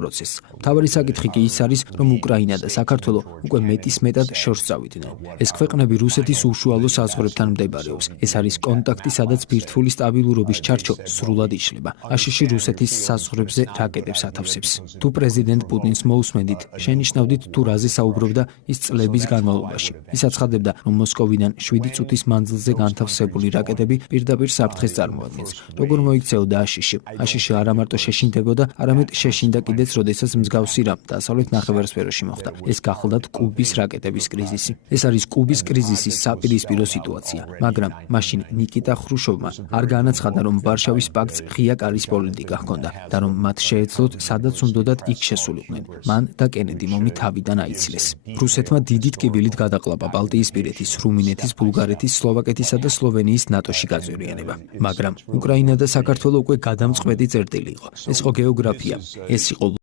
პროცესს. მთავარი საკითხი კი ის არის, რომ უკრაინა და საქართველო უკვე მეტისმეტად შორს წავიდნენ. ეს ქვეყნები რუსეთის უშუალო საზღვრებთან მდებარეობს. ეს არის კონტაქტი, სადაც ბირთვული სტაბილურობის ჩარჩო სრულად იშლება. აშიში რუსეთის საზღვრებზე რაკეტებს ათავსებს. თუ პრეზიდენტ პუტინს მოусმენდით, შენიშნავდით თუ რაზე საუბრობდა ის წლების განმავლობაში. ის აცხადებდა, რომ მოსკოვიდან 7 წუთის მანძილზე განთავსებული რაკეტები პირდაპირ საფრთხეს წარმოადგენს. როგორ მოიქცეოდა აშიში? აშიში არა მარტო შეშინდებოდა, არამედ შეშინდა კიდეც, როდესაც მსგავსი რამ დასავლეთ ნახევარსფეროში მოხდა. ეს გახლდათ კუბის რაკეტების კრიზისი. ეს არის კუბის კრიზისის საპირისპირო სიტუაცია, მაგრამ მაშინ ნიკიტა ხრუშოვმა არ განაცხადა, რომ ვარშავის პაქტს ღია კარის პოლიტიკა ჰქონდა და რომ მათ შეეძლოთ, სადაც უნდათ იქ შესულიყვნენ. მან და კენედიმ ომი თავიდან აიცილეს. რუსეთმა დიდი ტკივილით გადაყლაპა ბალტიისპირეთის, რუმინეთის, ბულგარეთის, სლოვაკეთისა და სლოვენიის ნატოში გაწევრიანება. მაგრამ უკრაინა და საქართველო უკვე გადამწყვეტი წერტილი იყო. ეს იყო გეოგრაფია. ეს იყო